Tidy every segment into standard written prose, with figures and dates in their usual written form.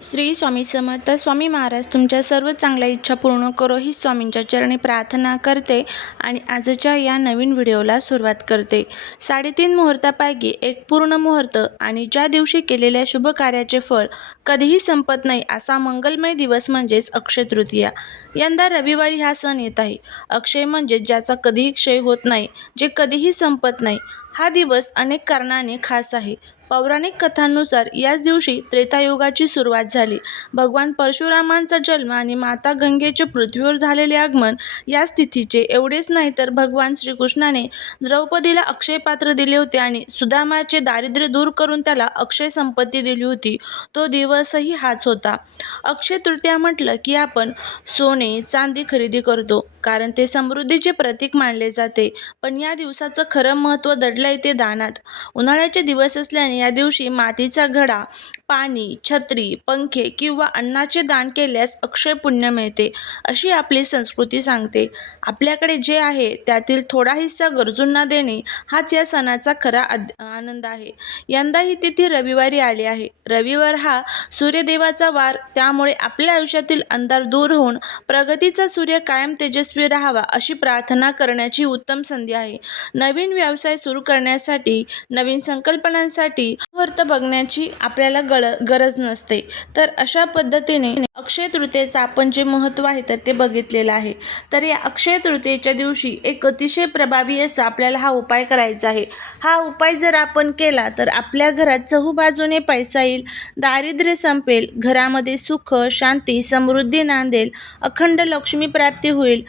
श्री स्वामी समर्थ. स्वामी महाराज तुमच्या सर्व चांगल्या इच्छा पूर्ण करो ही स्वामींच्या चरणी प्रार्थना करते आणि आजच्या या नवीन व्हिडिओला सुरुवात करते. 3.5 मुहूर्तापैकी एक पूर्ण मुहूर्त आणि ज्या दिवशी केलेल्या शुभ कार्याचे फळ कधीही संपत नाही असा मंगलमय दिवस म्हणजेच अक्षय तृतीया. यंदा रविवारी हा सण येत आहे. अक्षय म्हणजे ज्याचा कधीही क्षय होत नाही, जे कधीही संपत नाही. हा दिवस अनेक कारणाने खास आहे. पौराणिक कथांनुसार याच दिवशी त्रेतायुगाची सुरुवात झाली. भगवान परशुरामांचा जन्म आणि माता गंगेचे पृथ्वीवर झालेले आगमन याच तिथीचे. एवढेच नाही तर भगवान श्रीकृष्णाने द्रौपदीला अक्षय पात्र दिले होते आणि सुदामाचे दारिद्र्य दूर करून त्याला अक्षय संपत्ती दिली होती. तो दिवसही हाच होता. अक्षय तृतीया म्हटलं की आपण सोने चांदी खरेदी करतो, कारण ते समृद्धीचे प्रतीक मानले जाते. पण या दिवसाचं खरं महत्त्व दडलंय ते दानात. उन्हाळ्याचे दिवस असल्याने या दिवशी मातीचा घडा, पाणी, छत्री, पंखे किंवा अन्नाचे दान केल्यास अक्षय पुण्य मिळते, अशी आपली संस्कृती सांगते. आपल्याकडे जे आहे त्यातील थोडा हिस्सा गरजूंना देणे हाच या सणाचा खरा आनंद आहे. यंदा ही तिथी रविवारी आली आहे. रविवार हा सूर्यदेवाचा वार, त्यामुळे आपल्या आयुष्यातील अंधार दूर होऊन प्रगतीचा सूर्य कायम तेजस्वी राहावा अशी प्रार्थना करण्याची उत्तम संधी आहे. नवीन व्यवसाय सुरू करण्यासाठी, नवीन संकल्पनांसाठी मुहूर्त बघण्याची आपल्याला गरज नसते. तर अशा पद्धतीने अक्षय तृतीयेचं आपण जे महत्त्व आहे तर ते बघितलेलं आहे. तर या अक्षय तृतीयेच्या दिवशी एक अतिशय प्रभावी असा आपल्याला हा उपाय करायचा आहे. हा उपाय जर आपण केला तर आपल्या घरात चहूबाजूने पैसा येईल, दारिद्र्य संपेल, घरामध्ये सुख, शांती, समृद्धी नांदेल, अखंड लक्ष्मी प्राप्ती होईल,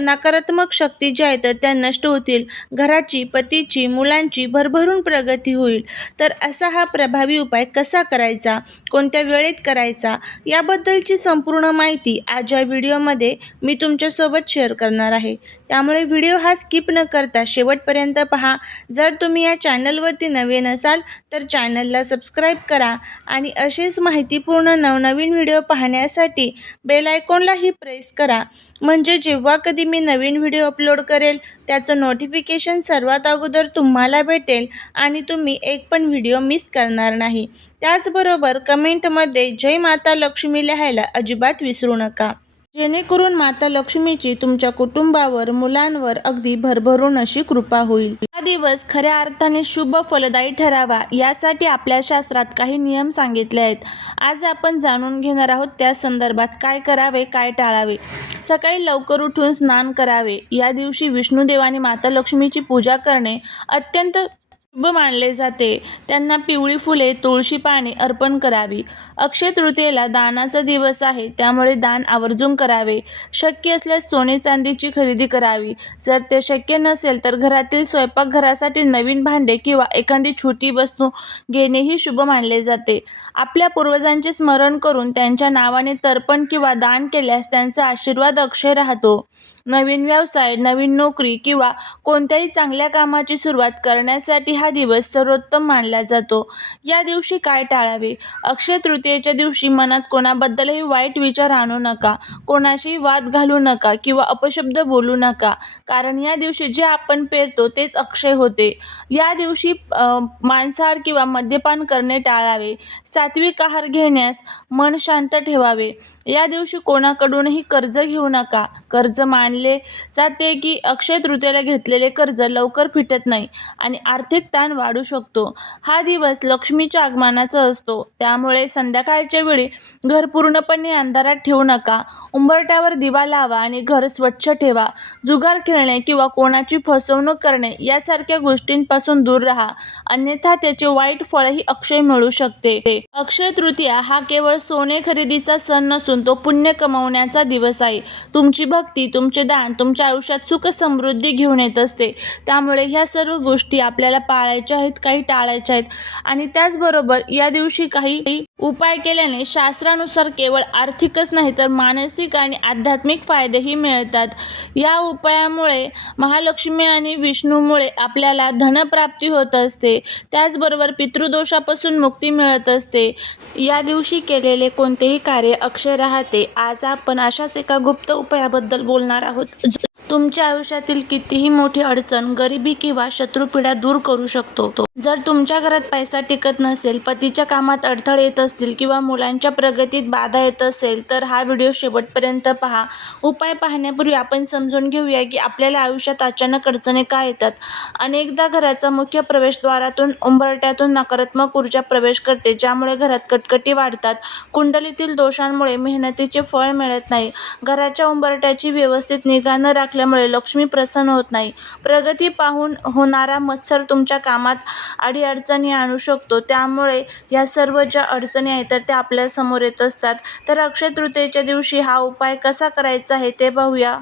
नकारात्मक शक्ती ज्या आहेत त्या नष्ट होतील, घराची, पतीची, मुलांची भरभरून प्रगती होईल. तर असा हा प्रभावी उपाय कसा करायचा, कोणत्या वेळेत करायचा, याबद्दलची संपूर्ण माहिती आज या व्हिडिओमध्ये मी तुमच्यासोबत शेअर करणार आहे. त्यामुळे व्हिडिओ हा स्किप न करता शेवटपर्यंत पहा. जर तुम्ही या चॅनलवरती नवीन असाल तर चॅनलला सबस्क्राईब करा आणि असेच माहितीपूर्ण नवनवीन व्हिडिओ पाहण्यासाठी बेल आयकॉनलाही प्रेस करा, म्हणजे जेव्हा कधी मी नवीन व्हिडिओ अपलोड करेल त्याचं नोटिफिकेशन सर्वात अगोदर तुम्हाला भेटेल आणि तुम्ही एक पण व्हिडिओ मिस करणार नाही. त्याचबरोबर कमेंटमध्ये जय माता लक्ष्मी लिहायला अजिबात विसरू नका, जेणेकरून माता लक्ष्मीची तुमच्या कुटुंबावर, मुलांवर अगदी भरभरून अशी कृपा होईल. हा दिवस खऱ्या अर्थाने शुभ फलदायी ठरावा यासाठी आपल्या शास्त्रात काही नियम सांगितले आहेत. आज आपण जाणून घेणार आहोत त्या संदर्भात काय करावे, काय टाळावे. सकाळी लवकर उठून स्नान करावे. या दिवशी विष्णुदेव आणि माता लक्ष्मीची पूजा करणे अत्यंत शुभ मानले जाते. त्यांना पिवळी फुले, तुळशी पाने अर्पण करावी. अक्षय तृतीयेला दानाचा दिवस आहे, त्यामुळे दान आवर्जून करावे. शक्य असल्यास सोने चांदीची खरेदी करावी. जर ते शक्य नसेल तर घरातील स्वयंपाकघरासाठी नवीन भांडे किंवा एखादी छोटी वस्तू घेणेही शुभ मानले जाते. आपल्या पूर्वजांचे स्मरण करून त्यांच्या नावाने तर्पण किंवा दान केल्यास त्यांचा आशीर्वाद अक्षय राहतो. नवीन व्यवसाय, नवीन नोकरी किंवा कोणत्याही चांगल्या कामाची सुरुवात करण्यासाठी हा दिवस सर्वोत्तम मानला जातो. या दिवशी काय टाळावे? अक्षय तृतीयेच्या दिवशी मनात कोणाबद्दलही वाईट विचार आणू नका, कोणाशीही वाद घालू नका किंवा अपशब्द बोलू नका, कारण या दिवशी जे आपण पेरतो तेच अक्षय होते. या दिवशी मांसाहार किंवा मद्यपान करणे टाळावे. सात्विक आहार घेण्यास मन शांत ठेवावे. या दिवशी कोणाकडूनही कर्ज घेऊ नका. कर्ज मानले जाते की अक्षय तृतीयेला घेतलेले कर्ज लवकर फिटत नाही आणि आर्थिक ताण वाढू शकतो. हा दिवस लक्ष्मीच्या आगमनाचा असतो, त्यामुळे संध्याकाळच्या वेळी घर पूर्णपणे अंधारात ठेवू नका. उंबरठ्यावर दिवा लावा आणि घर स्वच्छ ठेवा. जुगार खेळणे किंवा कोणाची फसवणूक करणे यासारख्या गोष्टींपासून दूर राहा, अन्यथा त्याचे वाईट फळही अक्षय मिळू शकते. अक्षय तृतीया हा केवळ सोने खरेदीचा सण नसून तो पुण्य कमावण्याचा दिवस आहे. तुमची भक्ती, तुमचे दान तुमच्या आयुष्यात सुख समृद्धी घेऊन येत असते. त्यामुळे ह्या सर्व गोष्टी आपल्याला पाळायच्या आहेत, काही टाळायच्या आहेत. आणि त्याचबरोबर या दिवशी काही उपाय केल्याने शास्त्रानुसार केवळ आर्थिकच नाही तर मानसिक आणि आध्यात्मिक फायदेही मिळतात. या उपायामुळे महालक्ष्मी आणि विष्णूमुळे आपल्याला धनप्राप्ती होत असते. त्याचबरोबर पितृदोषापासून मुक्ती मिळत असते. या दिवशी केलेले कोणतेही कार्य अक्षय राहते. आज आपण अशाच एका गुप्त उपायाबद्दल बोलणार आहोत तुमच्या आयुष्यातील कितीही मोठी अडचण, गरिबी किंवा शत्रुपीडा दूर करू शकतो. जर तुमच्या घरात पैसा टिकत नसेल, पतीच्या कामात अडथळे येत असतील किंवा मुलांच्या प्रगतीत बाधा येत असेल तर हा व्हिडिओ शेवटपर्यंत पहा. उपाय पाहण्यापूर्वी आपण समजून घेऊया की आपल्याला आयुष्यात अचानक अडचणी का येतात. अनेकदा घराच्या मुख्य प्रवेशद्वारातून उंबरठ्यातून नकारात्मक ऊर्जा प्रवेश करते, ज्यामुळे घरात कटकटी वाढतात. कुंडलीतील दोषांमुळे मेहनतीचे फळ मिळत नाही. घराच्या उंबरठ्याची व्यवस्थित निगा न राखल्यामुळे लक्ष्मी प्रसन्न होत नाही. प्रगती पाहून होणारा मत्सर तुमच्या कामात अडीअडचणी आणू शकतो. त्यामुळे या सर्व ज्या अडचणी आहेत तर त्या आपल्या समोर येत असतात. तर अक्षय तृतीयेच्या दिवशी हा उपाय कसा करायचा आहे ते पाहूया.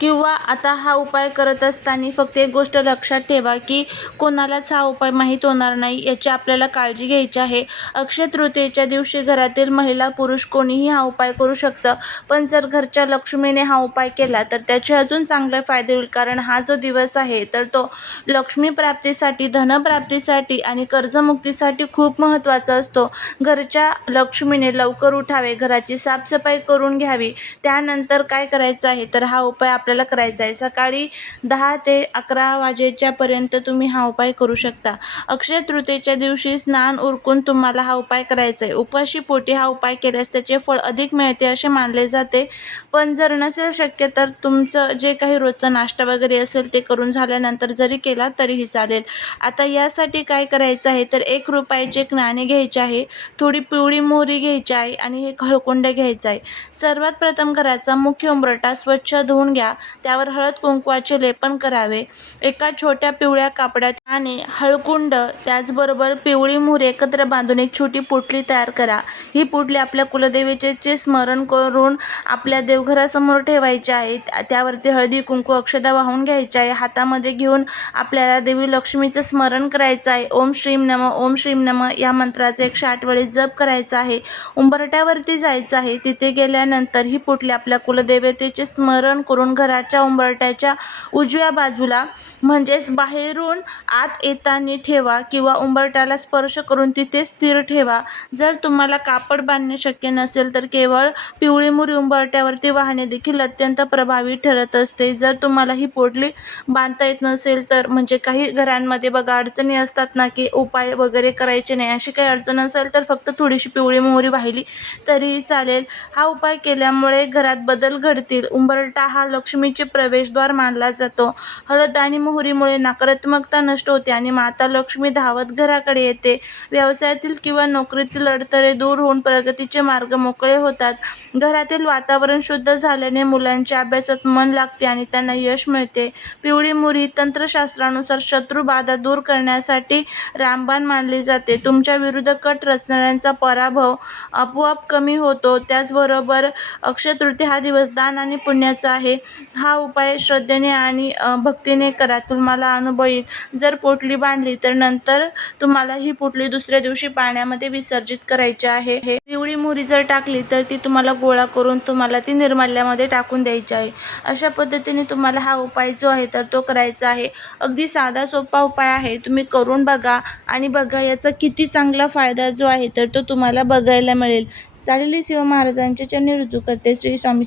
किंवा आता हा उपाय करत असताना फक्त एक गोष्ट लक्षात ठेवा की कोणालाच हा उपाय माहीत होणार नाही, याची आपल्याला काळजी घ्यायची आहे. अक्षय तृतीयेच्या दिवशी घरातील महिला पुरुष कोणीही हा उपाय करू शकतं. पण जर घरच्या लक्ष्मीने हा उपाय केला तर त्याचे अजून चांगले फायदे होईल, कारण हा जो दिवस आहे तर तो लक्ष्मी प्राप्तीसाठी, धनप्राप्तीसाठी आणि कर्जमुक्तीसाठी खूप महत्त्वाचा असतो. घरच्या लक्ष्मीने लवकर उठावे, घराची साफसफाई करून घ्यावी. त्यानंतर काय करायचं आहे तर हा उपाय आपल्याला करायचा आहे. सकाळी 10 ते 11 वाजेच्यापर्यंत तुम्ही हा उपाय करू शकता. अक्षय तृतीयेच्या दिवशी स्नान उरकून तुम्हाला हा उपाय करायचा आहे. उपाशी पोटी हा उपाय केल्यास त्याचे फळ अधिक मिळते असे मानले जाते. पण जर नसेल शक्य तर तुमचं जे काही रोजचा नाश्ता वगैरे असेल ते करून झाल्यानंतर जरी केला तरीही चालेल. आता यासाठी काय करायचं आहे तर 1 रुपयाचे एक नाणे घ्यायचे आहे, थोडी पिवळी मोहरी घ्यायची आहे आणि एक हळकुंड घ्यायचा आहे. सर्वात प्रथम घराचा मुख्य उंबरठा स्वच्छ धुवून घ्या. त्यावर हळद कुंकवाचे लेपन करावे. एका छोट्या पिवळ्या कापडात आणि हळकुंड त्याचबरोबर पिवळी मोहरी एकत्र बांधून एक छोटी पोटली तयार करा. ही पोटली आपल्या कुलदेवतेचे स्मरण करून आपल्या देवघरासमोर ठेवायची आहे. त्यावरती हळदी कुंकू अक्षता वाहून घ्यायची आहे. हातामध्ये घेऊन आपल्याला देवी लक्ष्मीचं स्मरण करायचं आहे. ओम श्रीम नम ओम श्रीम नम या मंत्राचे 108 वेळेस जप करायचा आहे. उंबरठ्यावरती जायचं आहे. तिथे गेल्यानंतर ही पोटली आपल्या कुलदेवतेचे स्मरण करून घराच्या उंबरठ्याच्या उजव्या बाजूला म्हणजेच बाहेरून आत येताना ठेवा किंवा उंबरठ्याला स्पर्श करून तिथे स्थिर ठेवा. जर तुम्हाला कापड बांधणे शक्य नसेल तर केवळ पिवळी मोहरी उंबरठ्यावरती वाहणे देखील अत्यंत प्रभावी ठरत असते. जर तुम्हाला ही पोटली बांधता येत नसेल तर म्हणजे काही घरांमध्ये बघा अडचणी असतात ना की उपाय वगैरे करायचे नाही, अशी काही अडचण असेल तर फक्त थोडीशी पिवळी मोहरी वाहिली तरीही चालेल. हा उपाय केल्यामुळे घरात बदल घडतील. उंबरठा हा लक्ष्मीचे प्रवेशद्वार मानला जातो. हळद आणि मोहरीमुळे नकारात्मकता नष्ट होते आणि माता लक्ष्मी धावत घराकडे येते. व्यवसायातील किंवा नोकरीतील अडथळे दूर होऊन प्रगतीचे मार्ग मोकळे होतात. घरातील वातावरण शुद्ध झाल्याने मुलांच्या अभ्यासात मन लागते आणि त्यांना यश मिळते. पिवळी मोहरी तंत्रशास्त्रानुसार शत्रू बाधा दूर करण्यासाठी रामबाण मानली जाते. तुमच्या विरुद्ध कट रचणाऱ्यांचा पराभव आपोआप कमी होतो. त्याचबरोबर अक्षय तृतीया हा दिवस दान आणि पुण्याचा आहे. हा उपाय श्रद्धेने आणि भक्तीने करा, तुम्हाला अनुभव येईल. जर पोटली बांधली तर नंतर तुम्हाला ही पोटली दुसऱ्या दिवशी पाण्यामध्ये विसर्जित करायची आहे. पिवळी मोहरी जर टाकली तर ती तुम्हाला गोळा करून तुम्हाला ती निर्माल्यामध्ये टाकून द्यायची आहे. अशा पद्धतीने तुम्हाला हा उपाय जो आहे तर तो करायचा आहे. अगदी साधा सोपा उपाय आहे. तुम्ही करून बघा आणि बघा याचा किती चांगला फायदा जो आहे तर तो तुम्हाला बघायला मिळेल. चालेल. शिव महाराजांच्या चरणी रुजू करते. श्री स्वामी